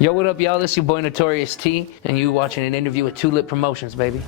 Yo, what up, y'all? This is your boy Notorious T, and you watching an interview with Too Lit Promotions, baby.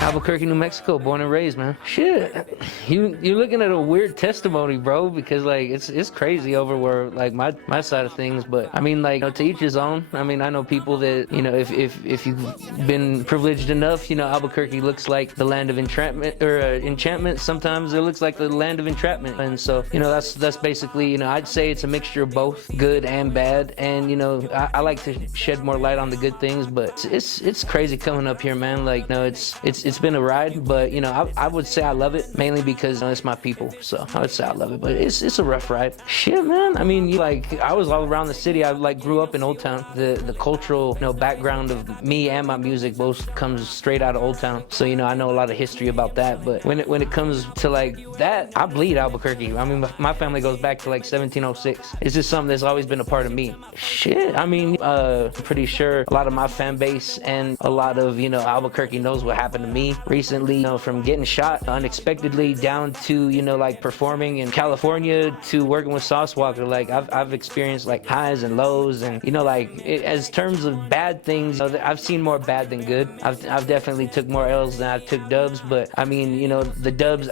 Albuquerque, New Mexico, born and raised, man. Shit, you're looking at a weird testimony, bro, because like it's crazy over where like my side of things, but I mean, like, to each his own. I mean, I know people that, if you've been privileged enough, Albuquerque looks like the land of entrapment or enchantment. Sometimes it looks like the land of entrapment, and so that's basically, I'd say it's a mixture of both good and bad, and I like to shed more light on the good things, but it's crazy coming up here, man. Like, it's been a ride, but I would say I love it mainly because it's my people, so I would say I love it, but it's a rough ride. Shit, man. I mean, like, I was all around the city. I like grew up in Old Town. The cultural background of me and my music both comes straight out of Old Town, so I know a lot of history about that. But when it comes to like that, I bleed Albuquerque. I mean, my family goes back to like 1706. It's just something that's always been a part of me. Shit, I mean, pretty sure a lot of my fan base and a lot of Albuquerque knows what happened to me recently, from getting shot unexpectedly down to like performing in California to working with Sauce Walker. Like, I've experienced like highs and lows, and as terms of bad things, I've seen more bad than good. I've definitely took more L's than I took dubs, but I mean, the dubs,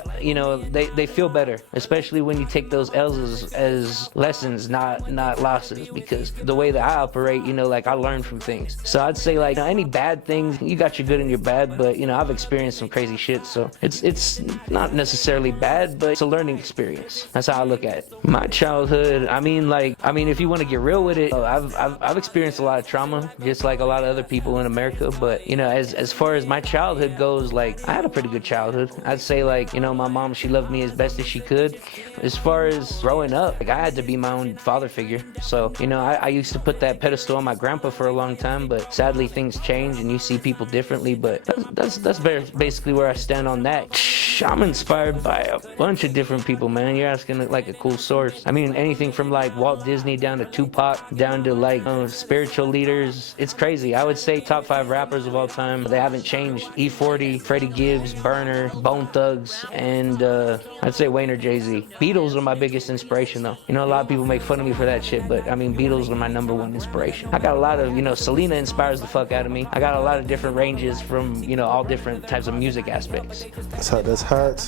they feel better, especially when you take those L's as lessons, not losses, because the way that I operate, like, I learn from things. So I'd say, like, any bad things, you got your good and your bad, but I've experienced some crazy shit, so it's not necessarily bad, but it's a learning experience. That's how I look at it. My childhood, I mean, if you want to get real with it, I've experienced a lot of trauma, just like a lot of other people in America, but as far as my childhood goes, like, I had a pretty good childhood. I'd say, like, my mom, she loved me as best as she could. As far as growing up, like, I had to be my own father figure, so I used to put that pedestal on my grandpa for a long time, but sadly things change and you see people differently. But that's basically where I stand on that. I'm inspired by a bunch of different people, man. You're asking like a cool source. I mean, anything from like Walt Disney down to Tupac, down to like spiritual leaders. It's crazy. I would say top 5 rappers of all time. They haven't changed. E40, Freddie Gibbs, Burner, Bone Thugs, and I'd say Wayne or Jay-Z. Beatles are my biggest inspiration, though. A lot of people make fun of me for that shit, but I mean, Beatles are my #1 inspiration. I got a lot of, Selena inspires the fuck out of me. I got a lot of different ranges from, all different types of music aspects. That's hot.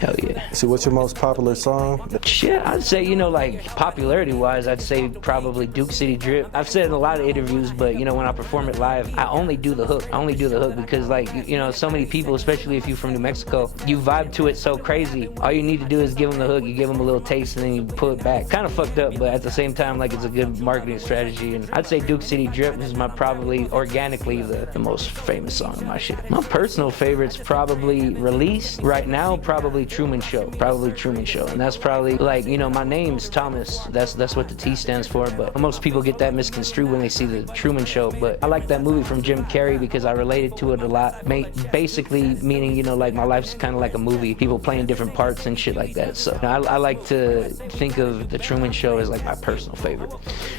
Hell yeah. So what's your most popular song? Shit, I'd say, like, popularity-wise, I'd say probably Duke City Drip. I've said in a lot of interviews, but, when I perform it live, I only do the hook. I only do the hook because, like, so many people, especially if you're from New Mexico, you vibe to it so crazy. All you need to do is give them the hook, you give them a little taste, and then you pull it back. Kind of fucked up, but at the same time, like, it's a good marketing strategy. And I'd say Duke City Drip is my probably organically the most famous song of my shit. My personal favorite's probably Release. Right now, probably Truman Show. Probably Truman Show. And that's probably, like, my name's Thomas. That's what the T stands for, but most people get that misconstrued when they see the Truman Show. But I like that movie from Jim Carrey because I related to it a lot. Basically meaning, like, my life's kind of like a movie. People playing different parts and shit like that. So I like to think of the Truman Show as like my personal favorite.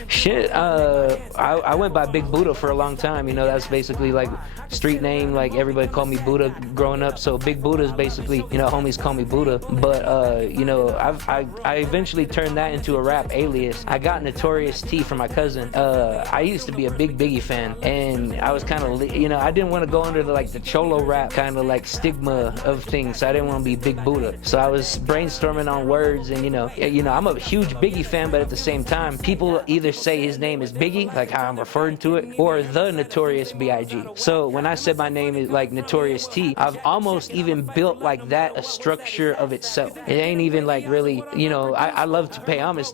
Shit, I went by Big Buddha for a long time. That's basically like street name. Like, everybody called me Buddha growing up. So Big Buddha is basically, homies call me Buddha. But I eventually turned that into a rap alias. I got Notorious T from my cousin. I used to be a big Biggie fan, and I was kind of, I didn't want to go under the cholo rap kind of like stigma of things. So I didn't want to be Big Buddha. So I was brainstorming on words, and I'm a huge Biggie fan, but at the same time, people either say his name is Biggie, like how I'm referring to it, or the Notorious B.I.G. So when I said my name is like Notorious T, I've almost even built like that a structure of itself. It ain't even like really, I love to pay homage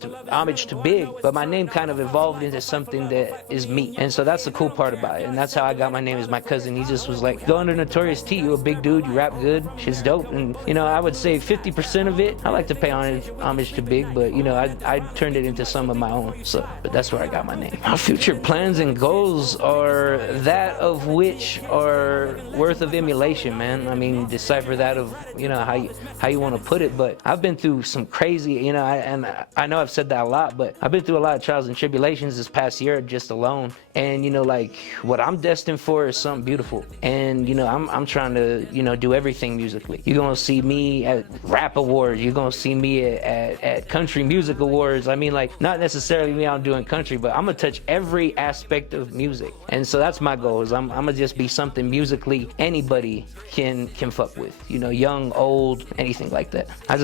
to Big, but my name kind of evolved into something that is me. And so that's the cool part about it. And that's how I got my name as my cousin. He just was like, go under Notorious T, you a big dude, you rap good, shit's dope. And I would say 50% of it, I like to pay homage to Big, but I turned it into some of my own. So, but that's where I got my name. My future plans and goals are that of which are worth of emulation. tribulation, man. I mean, decipher that of, you know, how you want to put it. But I've been through some crazy, you know, and I know I've said that a lot, but I've been through a lot of trials and tribulations this past year just alone. And, you know, like, what I'm destined for is something beautiful. And, you know, I'm trying to, you know, do everything musically. You're going to see me at rap awards. You're going to see me at country music awards. I mean, like, not necessarily me out doing country, but I'm going to touch every aspect of music. And so that's my goal, is I'm going to just be something musically anybody can fuck with. You know, young, old, anything like that. I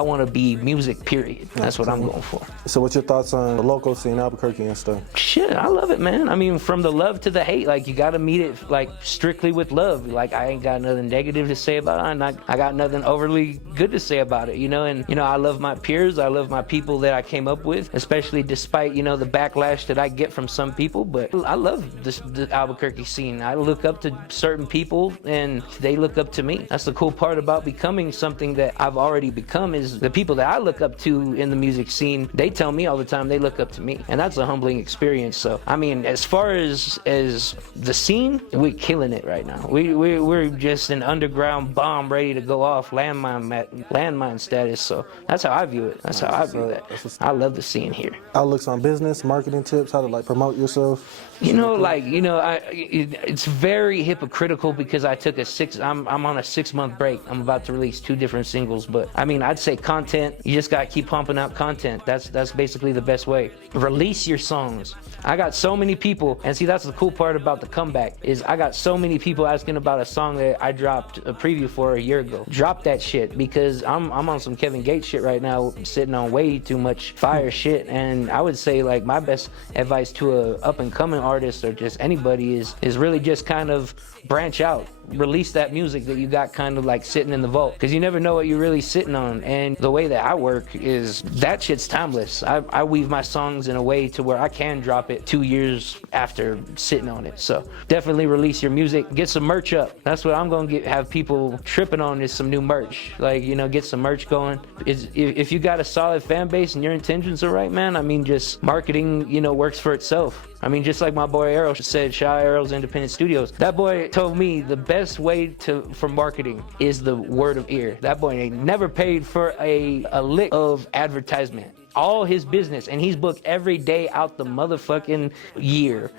want to be music, period. That's what I'm going for. So what's your thoughts on the local scene, Albuquerque and stuff? Shit, I love it, man. I mean, from the love to the hate, like, you got to meet it, like, strictly with love. Like, I ain't got nothing negative to say about it, and I got nothing overly good to say about it, you know? And, you know, I love my peers. I love my people that I came up with, especially despite, you know, the backlash that I get from some people. But I love the Albuquerque scene. I look up to certain people, and they look up to me. That's the cool part about becoming something that I've already become, is the people that I look up to in the music scene, they tell me all the time they look up to me. And that's a humbling experience. So, I mean, as far as the scene, we're killing it right now. We're just an underground bomb ready to go off, landmine status. So that's how I view it. That's how I view that. I love the scene here. Outlooks on business, marketing tips, how to like promote yourself. You know, like, you know, it's very hypocritical because I'm on a 6-month break. I'm about to release 2 different singles, but I mean, I'd say content, you just gotta keep pumping out content. That's basically the best way. Release your songs. I got so many people, and see, that's the cool part about the comeback, is I got so many people asking about a song that I dropped a preview for a year ago. Drop that shit, because I'm on some Kevin Gates shit right now, sitting on way too much fire shit. And I would say, like, my best advice to a up and coming artist, or just anybody, is really just kind of branch out. Release that music that you got kind of like sitting in the vault, because you never know what you're really sitting on. And the way that I work is that shit's timeless. I weave my songs in a way to where I can drop it 2 years after sitting on it. So definitely release your music, get some merch up. That's what I'm gonna have people tripping on, is some new merch. Like, you know, get some merch going. If you got a solid fan base and your intentions are right, man, I mean, just marketing, you know, works for itself. I mean, just like my boy Arrow said, Shy Arrow's Independent Studios. That boy told me the best way for marketing is the word of ear. That boy ain't never paid for a lick of advertisement. All his business, and he's booked every day out the motherfucking year,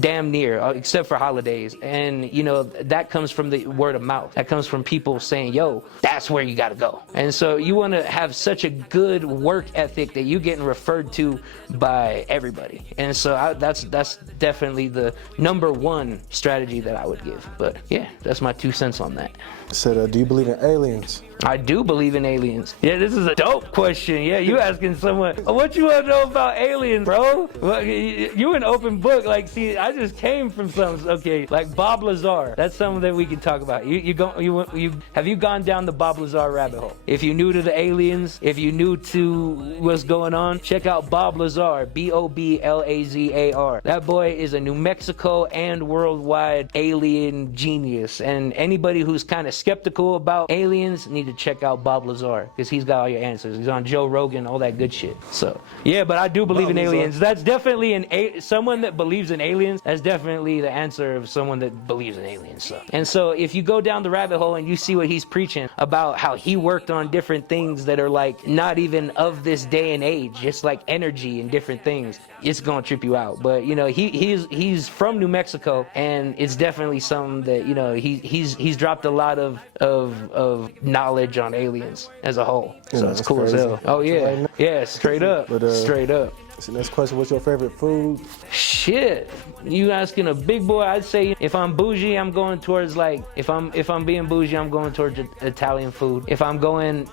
damn near, except for holidays. And, you know, that comes from the word of mouth. That comes from people saying, yo, that's where you gotta go. And so you want to have such a good work ethic that you're getting referred to by everybody. And so that's definitely the #1 strategy that I would give. But yeah, that's my 2 cents on that. Said, do you believe in aliens? I do believe in aliens. Yeah, this is a dope question. Yeah, you asking someone, what you want to know about aliens, bro? Well, you an open book. Like, see, I just came from something. Okay, like Bob Lazar. That's something that we can talk about. Have you gone down the Bob Lazar rabbit hole? If you're new to the aliens, if you're new to what's going on, check out Bob Lazar, BOBLAZAR. That boy is a New Mexico and worldwide alien genius. And anybody who's kind of skeptical about aliens need to check out Bob Lazar, because he's got all your answers. He's on Joe Rogan, all that good shit. So yeah, but I do believe in aliens. That's definitely someone that believes in aliens. That's definitely the answer of someone that believes in aliens. So if you go down the rabbit hole and you see what he's preaching about, how he worked on different things that are like not even of this day and age, just like energy and different things, it's gonna trip you out. But you know, he's from New Mexico, and it's definitely something that, you know, he's dropped a lot of knowledge on aliens as a whole. So it's cool as hell. Oh yeah, yeah, straight up, straight up. So next question, what's your favorite food? Shit, you asking a big boy. I'd say if I'm bougie, I'm going towards, like, if I'm being bougie, I'm going towards Italian food. If I'm going,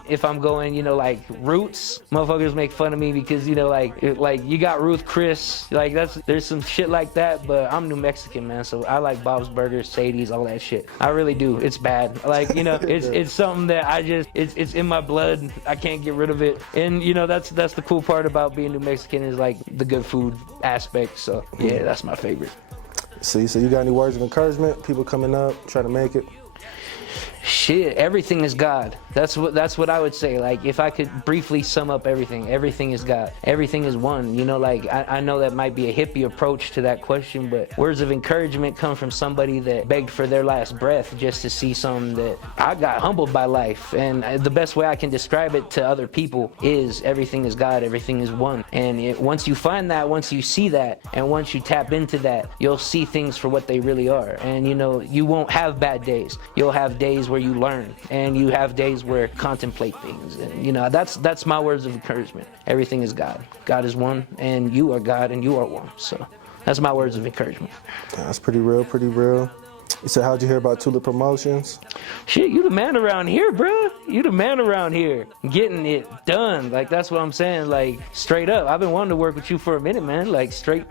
you know, like roots, motherfuckers make fun of me because, you know, like you got Ruth Chris, like there's some shit like that. But I'm New Mexican, man, so I like Bob's Burgers, Sadie's, all that shit. I really do. It's bad. Like, you know, it's something that it's in my blood. I can't get rid of it. And you know, that's the cool part about being New Mexican, is like the good food aspect. So yeah, that's my favorite. See, so you got any words of encouragement? People coming up, trying to make it? Shit, everything is God. That's what I would say. Like, if I could briefly sum up everything is God. Everything is one. You know, like, I know that might be a hippie approach to that question, but words of encouragement come from somebody that begged for their last breath just to see something that I got humbled by life. And the best way I can describe it to other people is everything is God, everything is one. And once you find that, once you see that, and once you tap into that, you'll see things for what they really are. And you know, you won't have bad days. You'll have days where you learn, and you have days where you contemplate things. And you know, that's my words of encouragement. Everything is God. God is one, and you are God, and you are one. So that's my words of encouragement. That's pretty real, pretty real. You said, how'd you hear about Tulip Promotions? Shit, you the man around here, bro. You the man around here. Getting it done. Like, that's what I'm saying. Like, straight up. I've been wanting to work with you for a minute, man. Like, straight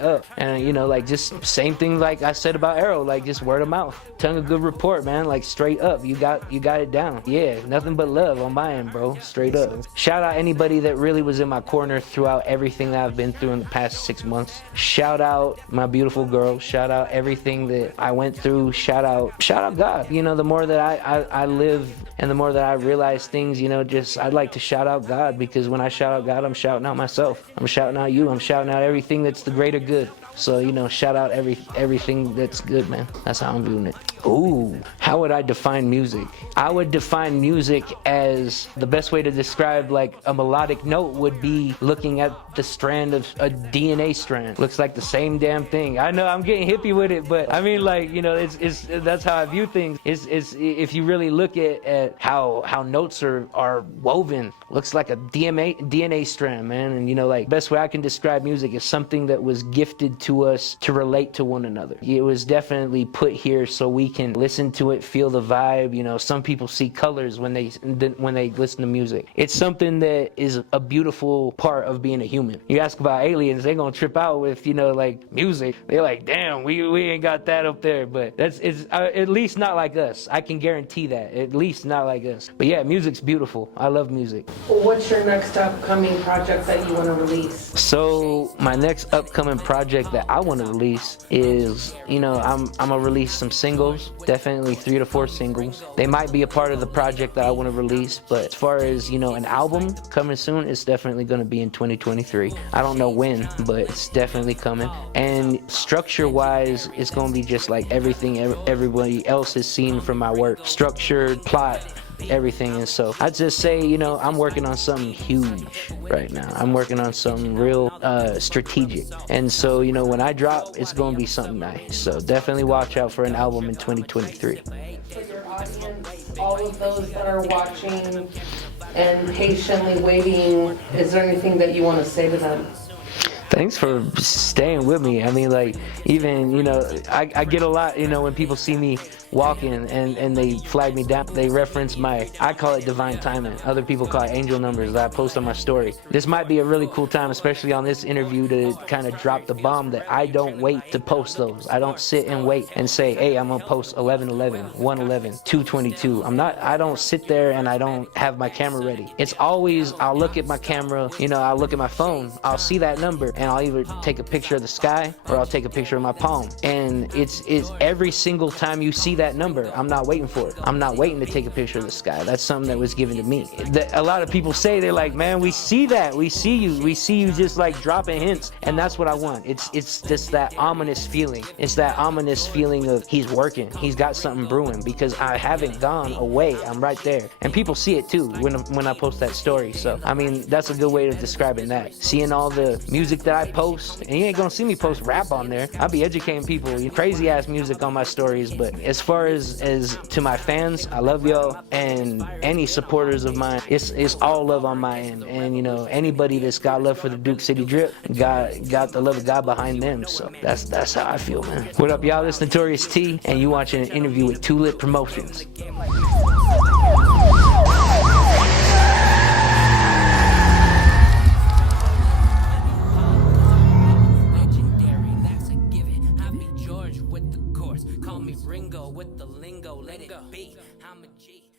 up. And, you know, like, just same thing like I said about Arrow. Like, just word of mouth. Tongue of good report, man. Like, straight up. You got it down. Yeah, nothing but love on my end, bro. Straight up. Shout out anybody that really was in my corner throughout everything that I've been through in the past 6 months. Shout out my beautiful girl. Shout out everything that I went through. Shout out God. You know, the more that I live and the more that I realize things, you know, just I'd like to shout out God, because when I shout out God, I'm shouting out myself. I'm shouting out you. I'm shouting out everything that's the greater good. So, you know, shout out everything that's good, man. That's how I'm viewing it. Ooh, how would I define music? I would define music as, the best way to describe like a melodic note would be looking at the strand of a DNA strand. Looks like the same damn thing. I know I'm getting hippie with it, but I mean, like, you know, it's that's how I view things. It's if you really look at how notes are woven, looks like a DNA strand, man. And you know, like, best way I can describe music is something that was gifted to us to relate to one another. It was definitely put here so we can listen to it, feel the vibe. You know, some people see colors when they listen to music. It's something that is a beautiful part of being a human. You ask about aliens, they're gonna trip out with, you know, like, music. They're like, damn, we ain't got that up there. But it's at least not like us. I can guarantee that. At least not like us. But yeah, music's beautiful. I love music. Well, what's your next upcoming project that you want to release? So my next upcoming project that I want to release is, you know, I'm gonna release some singles, definitely 3 to 4 singles. They might be a part of the project that I want to release, but as far as, you know, an album coming soon, it's definitely going to be in 2023. I don't know when, but it's definitely coming. And structure wise, it's going to be just like everything everybody else has seen from my work. Structured, plot, everything. And so I'd just say, you know, I'm working on something huge right now. I'm working on something real strategic. And so, you know, when I drop, it's going to be something nice. So definitely watch out for an album in 2023. For your audience, all of those that are watching and patiently waiting, is there anything that you want to say to them? Thanks for staying with me. I mean, like, even, you know, I get a lot, you know, when people see me walking and they flag me down, they reference I call it divine timing. Other people call it angel numbers that I post on my story. This might be a really cool time, especially on this interview, to kind of drop the bomb that I don't wait to post those. I don't sit and wait and say, hey, I'm gonna post 1111, 111, 222. I don't sit there and I don't have my camera ready. It's always, I'll look at my camera, you know, I'll look at my phone, I'll see that number, and I'll either take a picture of the sky or I'll take a picture of my palm. And it's every single time you see that number, I'm not waiting for it. I'm not waiting to take a picture of the sky. That's something that was given to me. A lot of people say, they're like, man, we see that. We see you just like dropping hints. And that's what I want. It's just that ominous feeling. It's that ominous feeling of he's working. He's got something brewing, because I haven't gone away. I'm right there. And people see it too when I post that story. So, I mean, that's a good way of describing that. Seeing all the music that I post, and you ain't gonna see me post rap on there. I'll be educating people, crazy ass music on my stories. But as far as to my fans, I love y'all, and any supporters of mine, it's all love on my end. And you know, anybody that's got love for the Duke City Drip, got the love of God behind them. So that's how I feel, man. What up, y'all? This Notorious T, and you watching an interview with Too Promotions. Call me Ringo with the lingo, let it be. I'm a G.